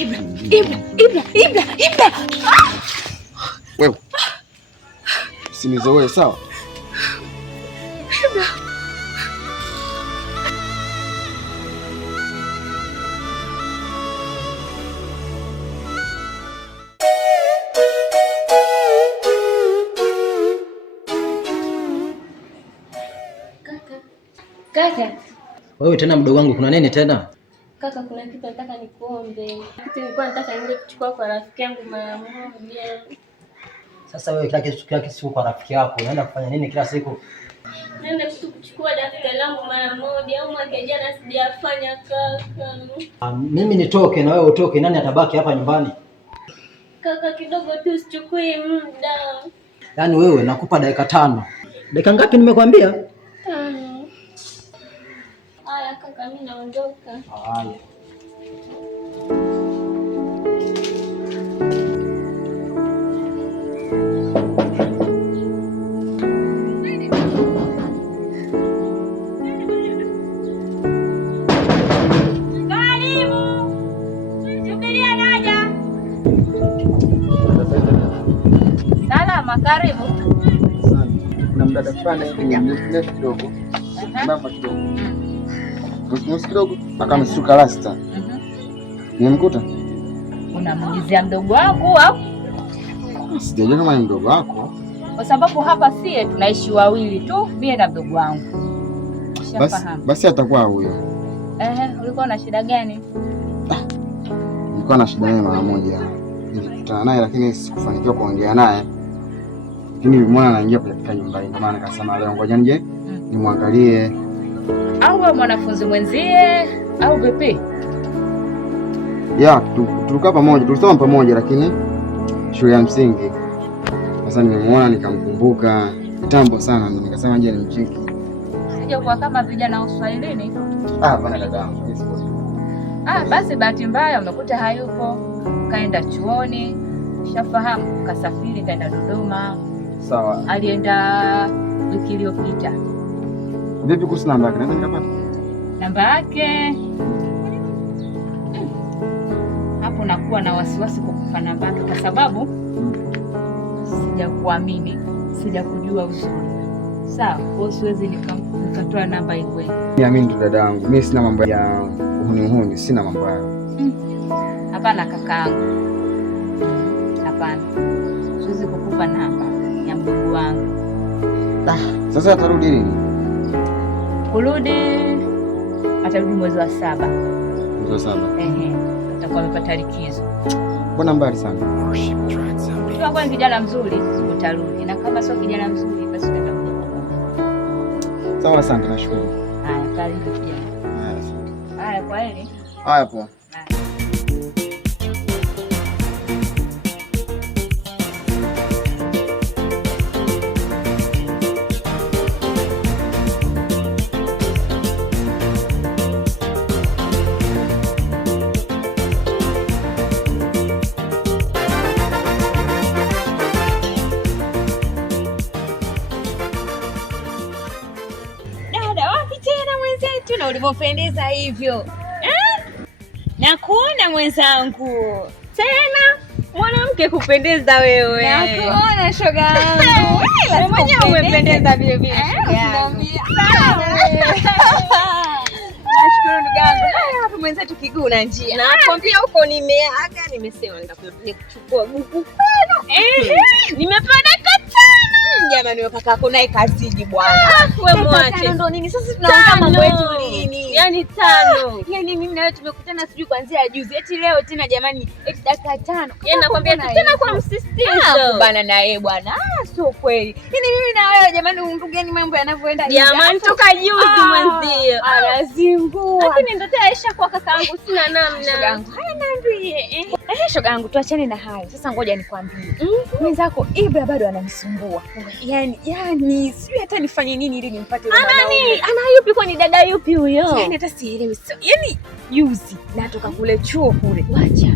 Ibra. Wewe. Usinizoee sawa? Ibra. Kaka. Wewe tena mdogo wangu, kuna nini tena? Kaka, kuna kitu nataka nikuombe. Kitu nilikuwa nataka niende kuchukua kwa rafiki yangu mara moja. Sasa wewe kila siku kwa rafiki yako unaenda kufanya nini kila siku? Nenda kuchukua daftari langu mara moja, au mwaka jana sijafanya kaka. Mimi nitoke na wewe utoke, nani atabaki hapa nyumbani? Kaka, kidogo tu, usichukue muda. Yaani wewe nakupa dakika 5. Dakika ngapi nimekwambia? 5. Haya kaka, mimi naondoka. Haya. Karibu. Kuna mdada fulani mrefu kidogo. Mama kidogo. Mrefu kidogo akamsuka rasta. Nimemkuta. Unamuulizia mdogo wangu au? Sijajua kama ni mdogo wako. Kwa sababu hapa sie tunaishi wawili tu, mimi na mdogo wangu. Basi atakuwa huyo. Ulikuwa na shida gani? Nilikuwa na shida naye mara moja. Nilikutana naye lakini sikufanikiwa kuongea naye. Lakini nilimwona anaingia katika nyumba, ndio maana nikasema leo ngoja nje nimwangalie. Au wewe mwanafunzi mwenzie au vipi? Ya, tulikaa pamoja, tulisoma pamoja lakini shule ya msingi. Sasa nimemwona nikamkumbuka kitambo sana, ndio nikasema nje nimcheki. Sije kwa kama vijana wa Uswahilini. Bana dada. Basi bahati mbaya umekuta hayupo. Kaenda chuoni, ushafahamu, kasafiri kaenda Dodoma. Sawa. Alienda wiki iliyopita. Vipi kuhusu namba yake? Naweza nikapata? Namba yake. Hapo nakuwa na wasiwasi kukupa namba yake kwa sababu sijakuamini, sijakujua uzuri. Sawa, kwa siwezi nikatoa namba hiyo. Niamini tu dadangu, mimi sina mambo ya uhuni, sina mambo hayo. Hapana kakaangu. Hapana. Siwezi kukupa namba ya mdogo wangu. Sasa atarudi lini? Atarudi mwezi wa 7. Mwezi wa 7? Atakuwa amepata likizo. Mbona mbali sana? Kwa kijana mzuri utarudi, na kama sio kijana mzuri basi utakuja. Sawa, asante, nashukuru. Haya, karibu kijana. Haya, asante. Haya, kwa heri. Haya, poa. Na ulivyopendeza hivyo na kuona mwenzangu tena mwanamke kupendeza wewe. Na kuona shoga yangu. Wewe mwenyewe umependeza vile vile shoga yangu. Nashukuru ndugu yangu. Hapo mwenzetu kiguu na njia. Nakwambia huko nimeaga, nimesema nikuchukua buku kwenu. Nimepanda jamani, wewe kaka yako naye kaziji bwana. Wewe mwache. Ndio nini sasa tunaongea mambo yetu lini? Yaani 5. Yaani mimi na wewe tumekutana sijui kuanzia juzi. Eti leo tena jamani, eti dakika 5. Yaani nakwambia tena kwa msisitizo. Bana na yeye bwana. Sio kweli. Yaani mimi na wewe jamani, ndugu gani mambo yanavyoenda hivi. Jamani toka juzi mwenzio. Anazingua. Lakini ndio taisha kwa kaka yangu, sina namna. Shoga yangu. Haya niambie. Shoga yangu tuachane na hayo. Sasa ngoja nikwambie. Mwenzako Ibra bado ananisumbua. Yaani sijui hata nifanye nini ili nimpate yule mwanaume. Ana yupi kwani dada yupi huyo? Yaani hata sielewi. Yaani juzi natoka kule chuo kule. Wacha.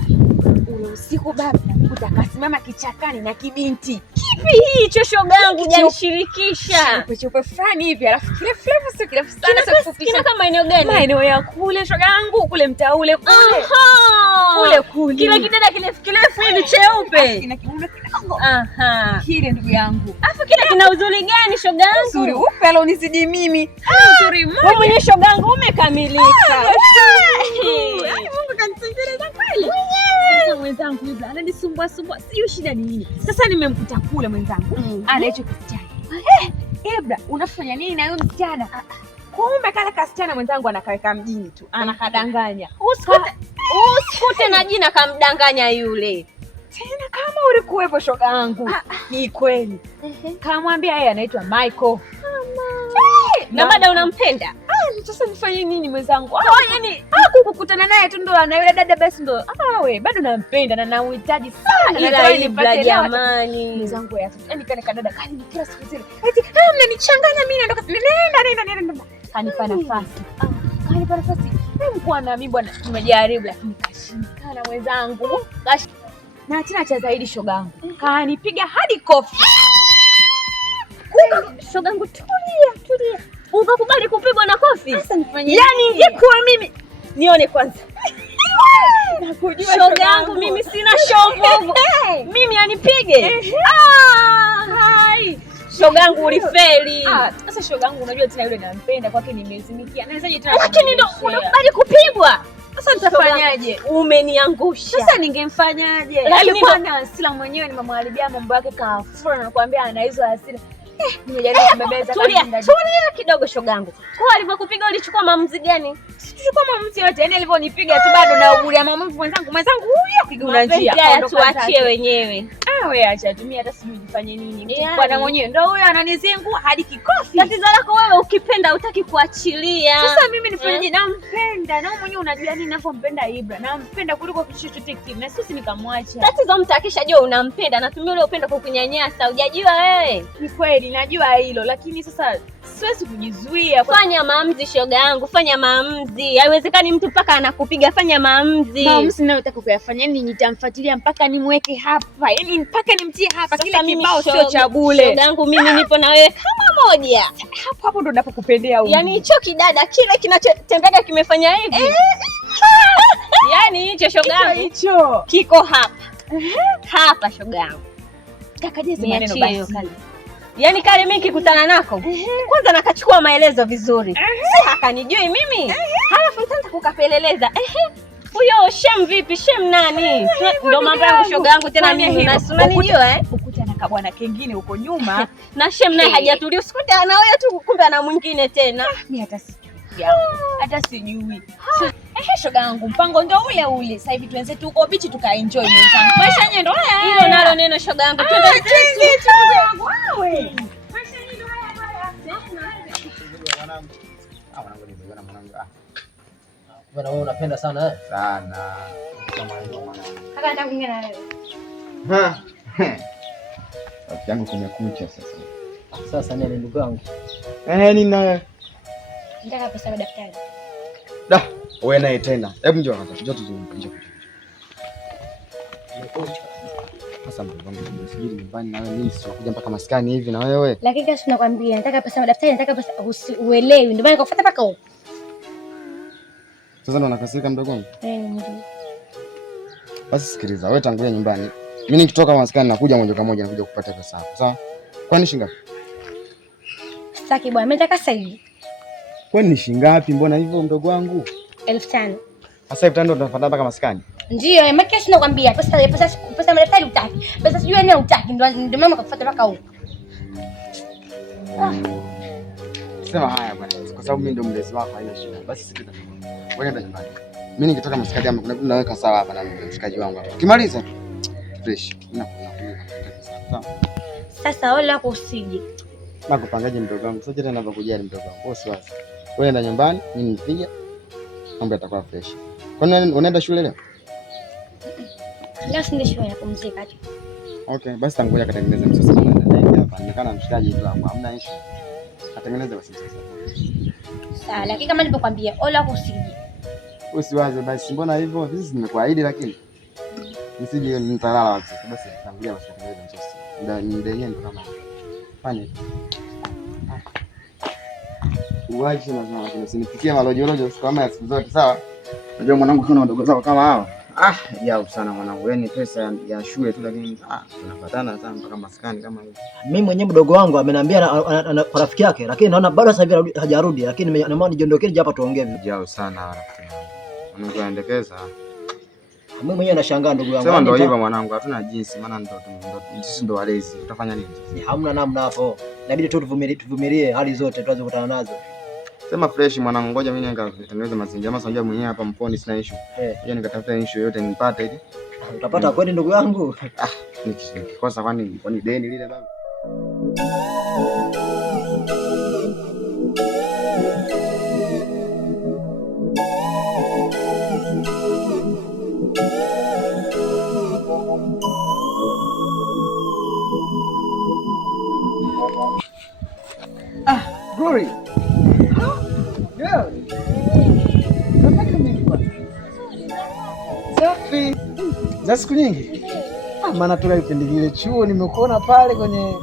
ule usiku baba utakasimama kichakani na kibinti. Kipi hicho shogangu, hujanishirikisha? Cheupe fulani hivi, alafu kirefu sio kirefu sana, sio kifupi. Kina kama eneo gani? Maeneo ya kule shogangu, kule mtaa ule kule. Kule. Kile kidada kirefu hivi cheupe. Kina kiuno kidogo. Kile ndugu yangu. Alafu kile kina uzuri gani shogangu? Uzuri upe alonizidi mimi. Uzuri mmoja. Wewe mwenyewe shogangu umekamilika. Mungu kanitengeneza kweli. Sasa mwenzangu hivi ananisumbua, sio shida ni nini? Sasa nimemkuta kule mwenzangu. Ana hicho kisichana. Ebra, unafanya nini na huyo msichana? Kumbe kale kasichana mwenzangu anakaweka mjini tu. Anakadanganya. Usikute na jina kamdanganya yule. Tena kama ulikuwepo shoga yangu. Ni kweli. Kamwambia yeye anaitwa Michael. Na bado unampenda? Sasa nifanye nini mwenzangu? Yaani kukutana naye tu ndo ana yule dada basi ndo. We bado nampenda na nauhitaji sana. Ila Ibra jamani. Mwenzangu yaani kale kadada kali ni kila siku zile. Eti mnanichanganya mimi naondoka. Nenda. Kanipa nafasi. Kanipa nafasi. Mkuu na mimi bwana nimejaribu lakini kashindikana mwenzangu. Na tena cha zaidi shogangu. Kanipiga hadi kofi. Shogangu tulia. Ukakubali kupigwa na kofi? Sasa nifanye yaani ingekuwa mimi nione kwanza. Shogangu mimi sina shovu. Mimi anipige. Hai. Shogangu ulifeli. Sasa shogangu unajua tena yule nampenda kwake nimezimikia. Nawezaje tena? Lakini ndo unakubali kupigwa. Sasa nitafanyaje? Umeniangusha. Sasa ningemfanyaje? Alikuwa na hasira mwenyewe nimemharibia mambo yake kafura na nakwambia ana hizo hasira. Nimejaribu kumbebeza tulia kidogo shogangu. Kwa alivyokupiga ulichukua maamuzi gani? Sichukua maamuzi yote. Yaani alivyonipiga tu bado naugulia maamuzi mwenzangu huyo kiguna njia. Tuachie wenyewe. Wewe acha tumia hata sijui nifanye nini. Bwana mwenyewe ndio huyo ananizingua hadi kikofi. Tatizo lako wewe ukipenda hutaki kuachilia. Sasa mimi nifanyaje? Nampenda. Na mwenyewe unajua nini ninavyompenda Ibra. Nampenda kuliko kitu chochote kile. Na sisi nikamwacha. Tatizo mtakisha jua unampenda na tumia ule upendo kukunyanyasa. Hujajua wewe. Ni kweli najua hilo lakini sasa siwezi kujizuia. Fanya maamuzi shoga yangu, fanya maamuzi. Haiwezekani mtu mpaka anakupiga, fanya maamuzi. Maamuzi ninayotaka kuyafanya yani nitamfuatilia mpaka nimweke hapa. Yaani mpaka nimtie hapa. Kile kibao sio cha bure. Shoga yangu mimi nipo na wewe kama moja. Hapo ndo ninapokupendea wewe. Yaani hicho kidada kile kinachotembea kimefanya hivi. Yaani hicho shoga yangu hicho kiko hapa. Hapa shoga yangu. Kaka jezi maneno basi. Yaani kale mimi nikikutana nako kwanza nakachukua maelezo vizuri. Si hakanijui mimi. Halafu nitaanza kukapeleleza. Huyo shem vipi? Shem nani? Ndio mambo yangu shoga yangu tena mimi unanijua ukuta na kabwana kengine huko nyuma na shem naye hajatulia. Usikute ana wewe tu kumbe ana mwingine tena. Mimi hata sijui. Shoga yangu mpango ndio ule. Sasa hivi tuanze tu uko bichi tukaenjoy mwenzangu. Maisha yenyewe ndio haya. Hilo nalo neno shoga yangu. Twende shoga yangu. Maisha yenyewe ndio haya. Mwanangu nimeona mwanangu. Bwana wewe unapenda sana sana. Kama hilo mwanangu. Kaka nataka kuongea na wewe. Rafiki yangu kumekucha sasa. Sasa nini ndugu yangu? Nina nataka pesa ya daktari. Wewe naye tena. Hebu njoo kwanza. Njoo tuzungumze. Sasa mtu wangu msijili nyumbani na wewe mimi sikuja mpaka maskani hivi na wewe. Lakini kesho nakwambia nataka pesa ya daktari, nataka pesa uelewi. Ndio maana nikafuata paka huko. Sasa ndo nakasirika mdogo wangu. Ndio. Basi sikiliza, wewe tangulia nyumbani. Mimi nikitoka maskani nakuja moja kwa moja nakuja kupata pesa hapo. Sawa? Kwani shilingi ngapi? Sitaki bwana, mimi nataka sasa hivi. Kwani ni shilingi ngapi? Mbona hivyo mdogo wangu? 1500. Sasa 1500 ndo tunafuata mpaka maskani. Ndio, mimi kesho nakwambia pesa ya daktari utaki. Pesa sijui nini utaki. Ndio mama kakufuata mpaka huko. Sema haya bwana. Kwa sababu mimi ndo mlezi wako haina shida. Basi sikiliza. Wewe nenda nyumbani. Mimi nikitoka maskani yangu kuna vitu naweka sawa hapa na mshikaji wangu hapa. Ukimaliza fresh. Sawa. Sasa wala wako usije. Nakupangaje mdogo wangu? Sasa tena ninapokujali mdogo wangu. Usiwazi. Wewe nenda nyumbani, mimi nipige. Mambo yatakuwa fresh. Kwani unaenda shule leo? Leo sinde shule napumzika tu. Okay, basi tangulia katengeneza msosi mmoja hapa. Nimekana mshikaji tu hapo. Hamna issue. Katengeneza basi msosi. Sawa, lakini kama nilipokuambia, wala wako usije. Usiwaze basi. Mbona hivyo? Sisi nimekuahidi lakini. Nisije nitalala wapi sasa. Basi tangulia basi ndio ndo kama. Fanya. Uwaje na usinipikie malojolojo kama ya siku zote sawa? Unajua mwanangu kuna wadogo zao kama hao. Yao sana mwanangu. Yaani pesa ya shule tu lakini tunapatana sana mpaka maskani kama hivi. Mimi mwenyewe mdogo wangu ameniambia kwa rafiki yake lakini naona bado sasa hivi hajarudi lakini naomba nijiondokee hapa tuongee. Yao sana rafiki yangu. Mwanangu aendekeza. Mimi mwenyewe nashangaa ndugu yangu. Sema ndio hivyo mwanangu, hatuna jinsi maana ndio sisi ndio walezi. Tutafanya nini? Hamna namna hapo. Inabidi tu tuvumilie hali zote tuanze kukutana nazo. Sema fresh mwanangu, ngoja mimi nikatengeneze mazingira. Mama unajua mwenyewe hapa mponi sina issue. Yeye nikatafuta issue yote nipate hivi. Utapata kweli ndugu yangu? Nikikosa kwani deni lile baba. Glory. Girl. Safi. Za siku nyingi? Maana toka kipindi kile chuo nimekuona pale kwenye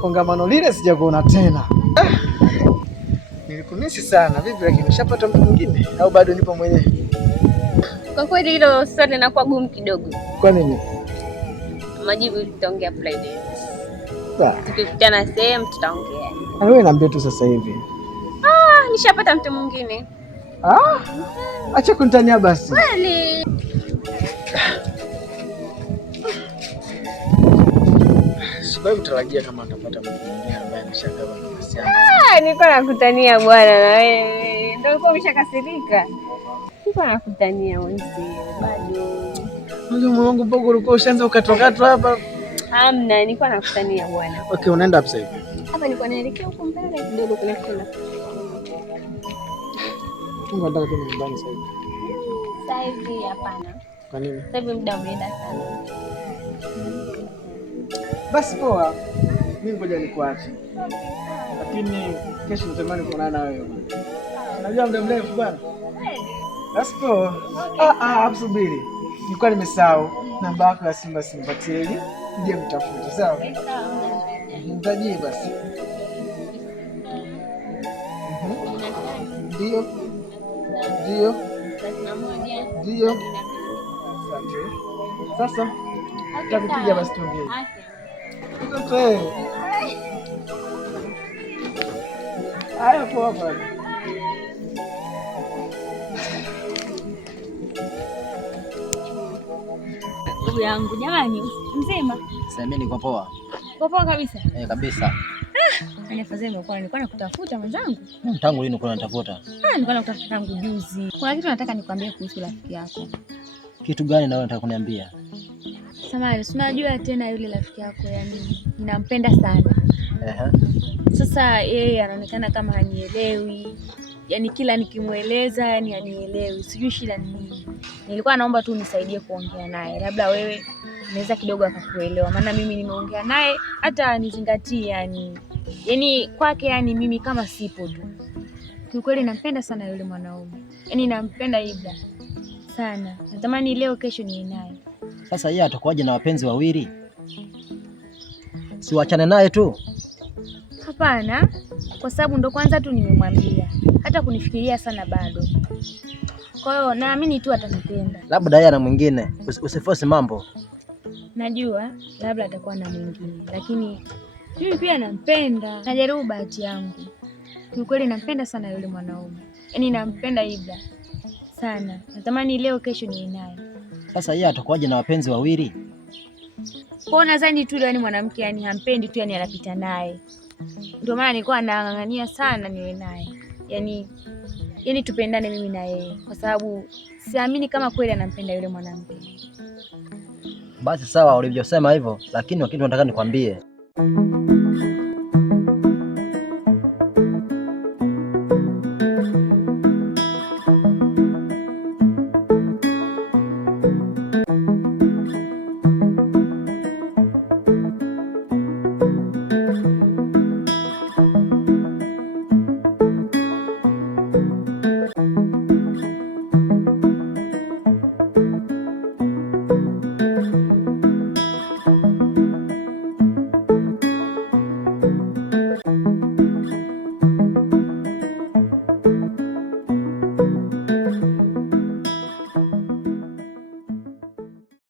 kongamano lile sijakuona tena. Nilikumisi sana. Vipi lakini ushapata mtu mwingine au bado nipo mwenyewe? Kwa kweli hilo swali linakuwa gumu kidogo. Kwa nini? Majibu tutaongea Friday. Sawa. Tukikutana sehemu tutaongea. Wewe niambie tu sasa hivi. Nishapata mtu mwingine. Acha kunitania basi. Kweli. Sibai utarajia kama atapata mtu mwingine ambaye ameshakaba nafasi yako. Nilikuwa nakutania bwana na wewe. Ndio ulikuwa umeshakasirika. Nilikuwa nakutania mwenzi bado. Moyo wangu bado ulikuwa ushaanza ukatokatwa hapa. Hamna, nilikuwa nakutania bwana. Okay, unaenda hapo sasa hivi? Hapa nilikuwa naelekea huko mbele kidogo kuna kula. Tungo nataka kwenda nyumbani sasa hivi. Sasa hivi hapana. Kwa nini? Sasa hivi muda umeenda sana. Basi poa. Mimi ngoja nikuache. Lakini kesho natamani kuonana na wewe. Unajua muda mrefu bwana. Basi poa. Subiri. Nilikuwa nimesahau namba yako ya Simba simpatie ili nje mtafuta, sawa? Nitajie basi. Ndio. Asante. Sasa tutakupigia basi tuongee. Asante. Haya poa bwana. Ndugu yangu jamani, mzima? Sasa mimi niko poa. Poa kabisa? Kabisa. Afadhali nilikuwa nakutafuta mwenzangu. Tangu lini uko unatafuta? Nilikuwa nakutafuta tangu juzi. Kuna kitu nataka nikwambie kuhusu rafiki yako. Kitu gani na wewe unataka kuniambia? Samahani, unajua tena yule rafiki yako yani ninampenda sana. Sasa yeye anaonekana kama hanielewi. Yaani kila nikimueleza yani hanielewi. Sijui shida ni nini. Nilikuwa naomba tu unisaidie kuongea naye. Labda wewe unaweza kidogo akakuelewa. Maana mimi nimeongea naye hata nizingatie yani kwake yani mimi kama sipo tu. Kiukweli nampenda sana yule mwanaume. Yaani nampenda Ibra sana. Natamani leo kesho niwe naye. Sasa yeye atakuwaje na wapenzi wawili? Si wachane naye tu? Hapana, kwa sababu ndo kwanza tu nimemwambia. Hata kunifikiria sana bado. Kwa hiyo naamini tu atanipenda. Labda yeye ana mwingine. Usiforce mambo. Najua labda atakuwa na mwingine, lakini mimi pia nampenda. Najaribu bahati yangu. Kiukweli nampenda sana yule mwanaume. Yaani nampenda Ibra sana. Natamani leo kesho niwe naye. Sasa yeye atakuwaje na wapenzi wawili? Kwa nadhani tu yani mwanamke yani hampendi tu yani anapita naye. Ndio maana nilikuwa nang'ang'ania sana niwe naye. Yaani tupendane mimi na yeye kwa sababu siamini kama kweli anampenda yule mwanamke. Basi sawa ulivyosema hivyo, lakini kitu nataka nikwambie.